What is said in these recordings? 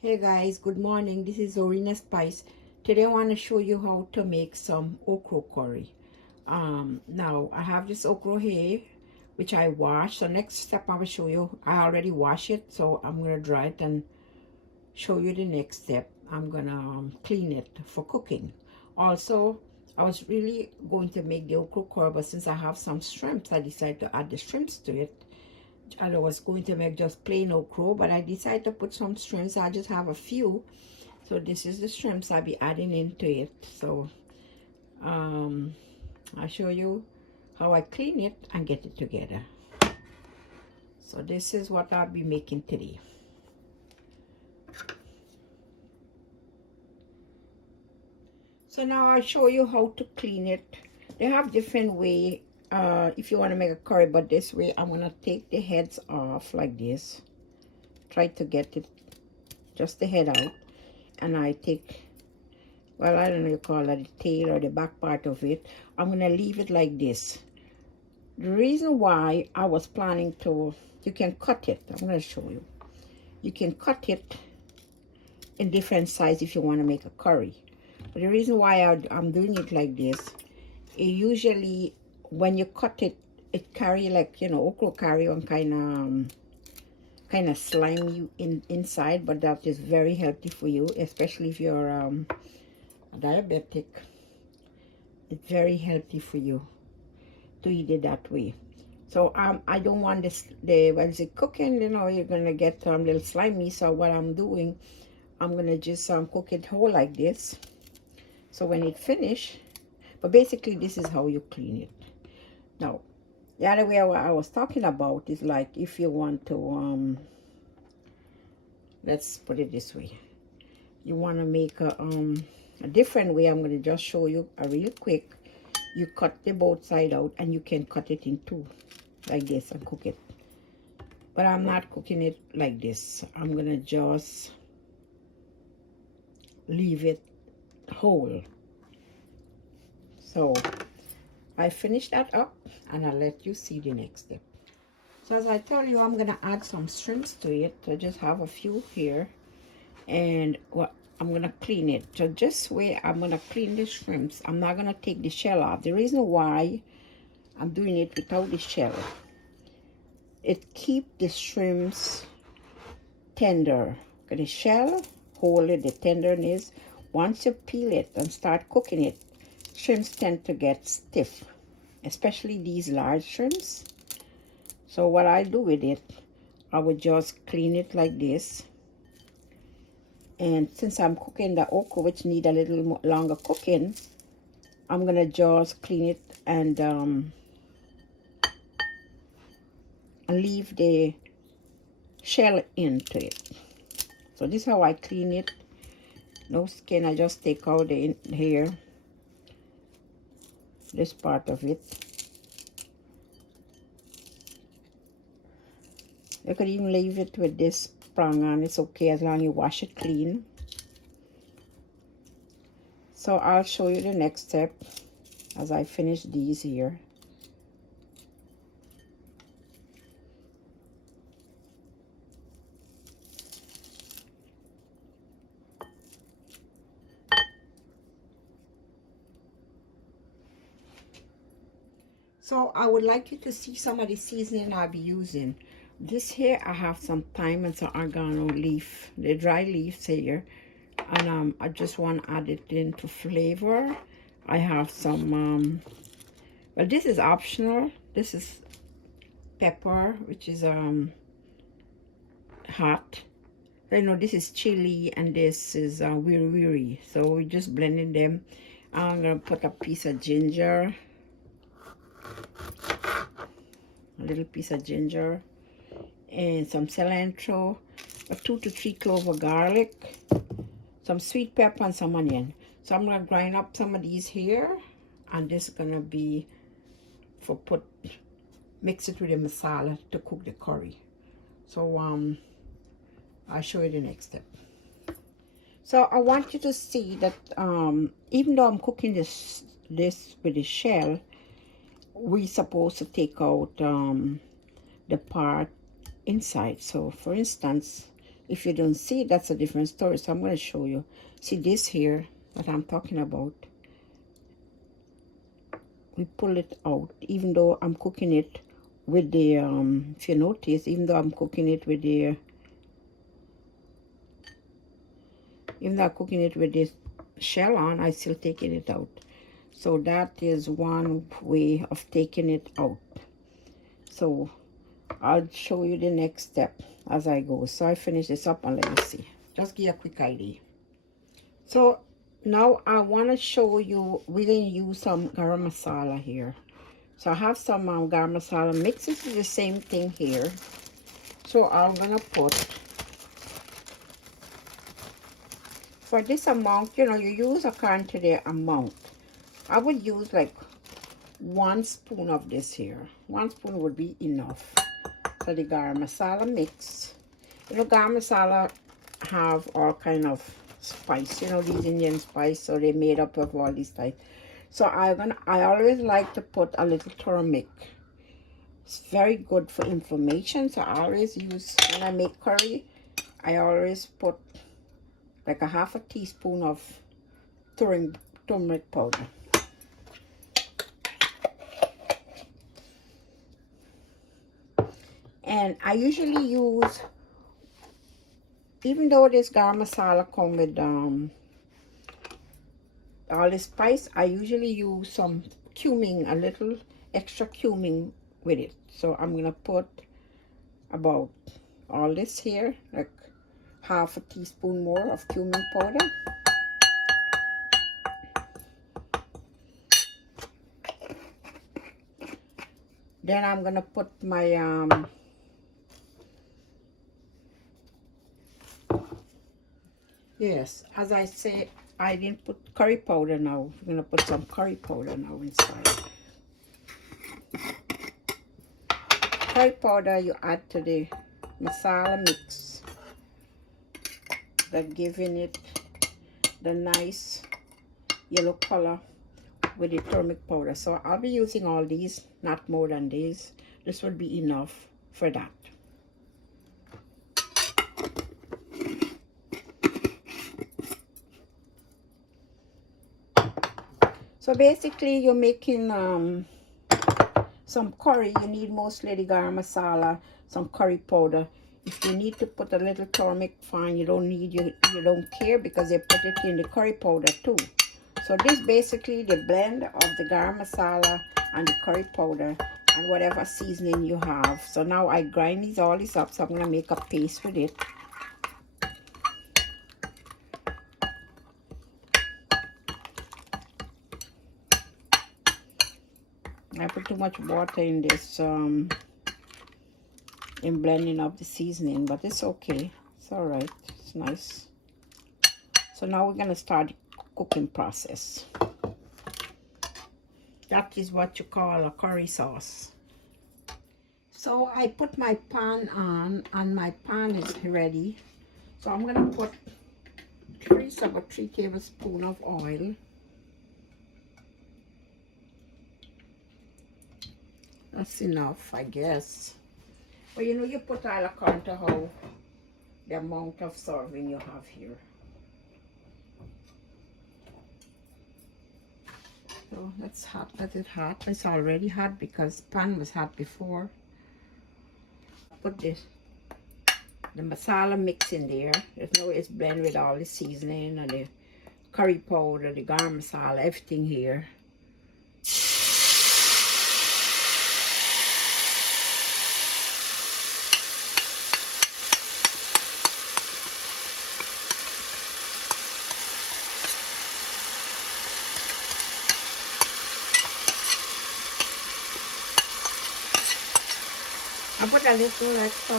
Hey guys, good morning. This is Orina Spice. Today I want to show you how to make some okra curry. Now I have this okra here, which I washed. So next step I will show you. I already washed it, so I'm gonna dry it and show you the next step. I'm gonna clean it for cooking. Also, I was really going to make the okra curry, but since I have some shrimps, I decided to add the shrimps to it. I was going to make just plain okra, but I decided to put some shrimps. I just have a few, so this is the shrimps I'll be adding into it. So um, I'll show you how I clean it and get it together. So this is what I'll be making today. So now I'll show you how to clean it. They have different way if you want to make a curry, but this way I'm gonna take the heads off like this. Try to get it just the head out, and I take, well, I don't know, you call that the tail or the back part of it. I'm gonna leave it like this. The reason why I was planning to, you can cut it. I'm gonna show you. You can cut it in different size if you want to make a curry. But the reason why I'm doing it like this, it usually when you cut it, it carry, like, you know, okra carry on kind of slimy inside, but that is very healthy for you, especially if you're diabetic. It's very healthy for you to eat it that way. So I don't want this, when it's cooking, you know, you're gonna get a little slimy. So what I'm doing, I'm gonna just cook it whole like this. So when it finish, but basically this is how you clean it. Now the other way I was talking about is, like, if you want to let's put it this way, you want to make a different way. I'm gonna just show you a real quick. You cut the both side out, and you can cut it in two like this and cook it. But I'm not cooking it like this. I'm gonna just leave it whole. So I finish that up, and I'll let you see the next step. So as I tell you, I'm gonna add some shrimps to it. I just have a few here, and what I'm gonna clean it. So this way I'm gonna clean the shrimps. I'm not gonna take the shell off. The reason why I'm doing it without the shell, it keep the shrimps tender. The shell hold it, the tenderness. Once you peel it and start cooking it, shrimps tend to get stiff, especially these large shrimps. So what I do with it, I would just clean it like this. And since I'm cooking the okra, which need a little more longer cooking, I'm gonna just clean it and leave the shell into it. So this is how I clean it. No skin. I just take out the hair, this part of it. You could even leave it with this prong on. It's okay as long as you wash it clean. So I'll show you the next step as I finish these here. So I would like you to see some of the seasoning I'll be using. This here, I have some thyme and some oregano leaf, the dry leaves here. And I just want to add it into flavor. I have some, well, this is optional. This is pepper, which is hot. You know, this is chili and this is wiri wiri. So we're just blending them. I'm gonna put a piece of ginger, a little piece of ginger, and some cilantro, a 2 to 3 cloves of garlic, some sweet pepper, and some onion. So I'm gonna grind up some of these here, and this is gonna be for mix it with the masala to cook the curry. So I'll show you the next step. So I want you to see that even though I'm cooking this with the shell, we're supposed to take out the part inside. So for instance, If you don't see it, that's a different story. So I'm going to show you. See this here that I'm talking about? We pull it out, even though I'm cooking it with the, if you notice, even though I'm cooking it with the, even though I'm cooking it with this shell on, I still taking it out. So that is one way of taking it out. So I'll show you the next step as I go. So I finish this up and let you see. Just give you a quick idea. So now I want to show you, we're going to use some garam masala here. So I have some garam masala mix. This is the same thing here. So I'm going to put, for this amount, you know, you use according to the amount. I would use like 1 spoon of this here. 1 spoon would be enough. So the garam masala mix. You know, garam masala have all kind of spice. You know, these Indian spice. So they made up of all these types. So I always like to put a little turmeric. It's very good for inflammation. So I always use, when I make curry, I always put like a half a teaspoon of turmeric powder. And I usually use, even though this garam masala come with all the spice, I usually use some cumin, a little extra cumin with it. So I'm gonna put about all this here, like half a teaspoon more of cumin powder. Then I'm gonna put my yes, as I say, I didn't put curry powder now. We're gonna put some curry powder now inside. Curry powder you add to the masala mix, that giving it the nice yellow color with the turmeric powder. So I'll be using all these, not more than these. This would be enough for that. So basically you're making some curry. You need mostly the garam masala, some curry powder. If you need to put a little turmeric, fine. You don't need, you don't care, because they put it in the curry powder too. So this basically the blend of the garam masala and the curry powder and whatever seasoning you have. So now I grind all this up. So I'm gonna make a paste with it. I put too much water in this in blending up the seasoning, but it's okay. It's all right. It's nice. So now we're gonna start the cooking process. That is what you call a curry sauce. So I put my pan on, and my pan is ready. So I'm gonna put about 3 tablespoons of oil. That's enough, I guess. But you know, you put all according to how the amount of serving you have here. So that's hot. Let it hot. It's already hot because pan was hot before. Put the masala mix in there. There's no, it's blended with all the seasoning and the curry powder, the garam masala, everything here. I put a little extra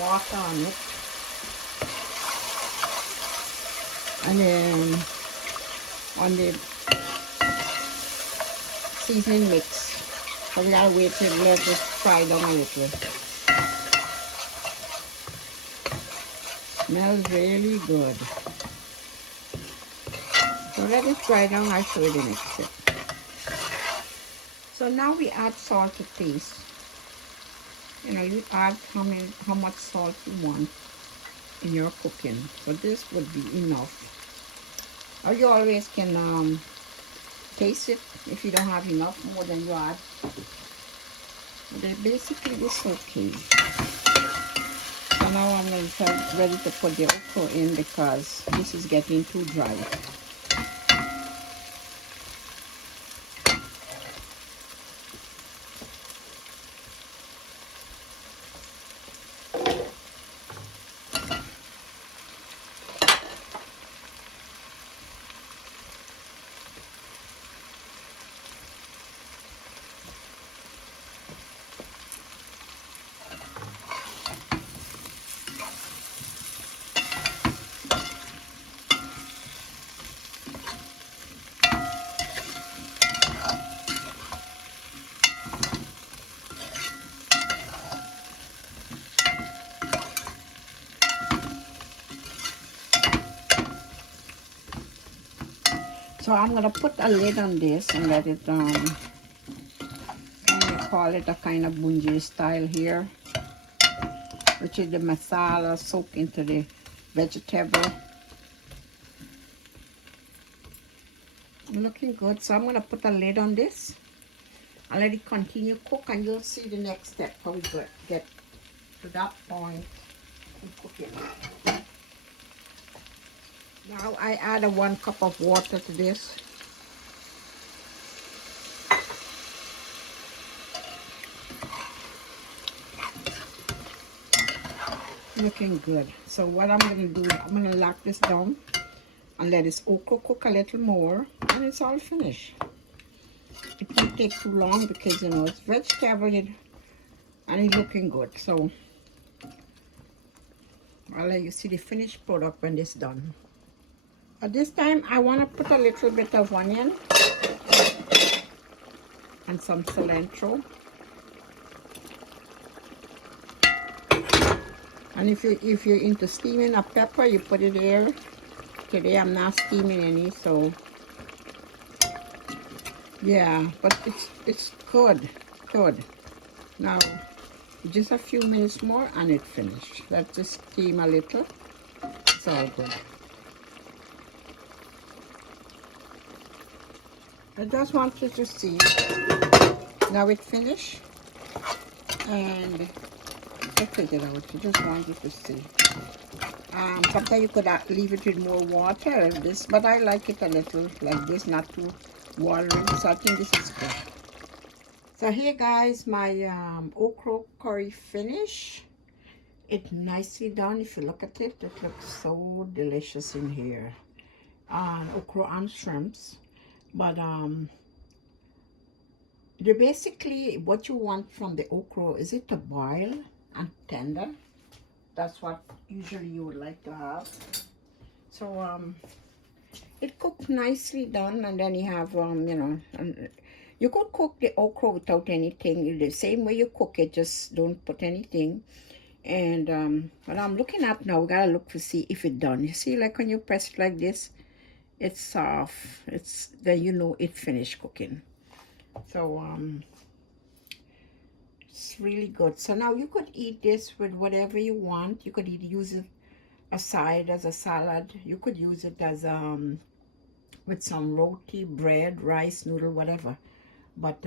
water on it. And then on the seasoning mix. So we gotta wait till let it fry down a little. Smells really good. So let it fry down. I'll show you the next step. So now we add salt to taste. You know, you add how much salt you want. in your cooking. So this would be enough. Or you always can taste it if you don't have enough more than you add. But basically this okay. So now I'm going to try ready to put the okra in because this is getting too dry. So I'm going to put a lid on this and let it, we call it a kind of bunji style here, which is the masala soaked into the vegetable. Looking good. So I'm going to put a lid on this and let it continue cook, and you'll see the next step, how we get to that point in cooking. Now I add 1 cup of water to this. Looking good. So what I'm going to do, I'm going to lock this down and let this okra cook a little more, and it's all finished. It won't take too long because, you know, it's vegetable and it's looking good. So I'll let you see the finished product when it's done. At this time, I want to put a little bit of onion and some cilantro. And if you're into steaming a pepper, you put it there. Today I'm not steaming any, so yeah, but it's good. Now just a few minutes more and it's finished. Let's just steam a little. It's all good. I just want you to see. Now it's finished, and I take it out. I just want you to see. Sometimes you could leave it with more water, this, but I like it a little like this, not too watery. So I think this is good. So here, guys, my okra curry finish. It's nicely done. If you look at it, it looks so delicious in here. Okra and shrimps, but basically what you want from the okra is it to boil and tender. That's what usually you would like to have. So it cooked nicely done, and then you have you know, you could cook the okra without anything the same way you cook it, just don't put anything. And what I'm looking at now, we gotta look to see if it's done. You see, like when you press it like this, it's soft. It's then you know it finished cooking. So it's really good. So now you could eat this with whatever you want. You could use it aside as a salad. You could use it as with some roti, bread, rice, noodle, whatever. But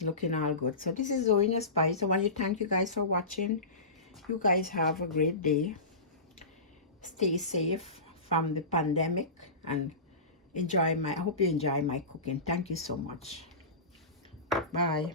looking all good. So this is Zoe in a Spice. I want to thank you guys for watching. You guys have a great day. Stay safe from the pandemic and I hope you enjoy my cooking. Thank you so much. Bye.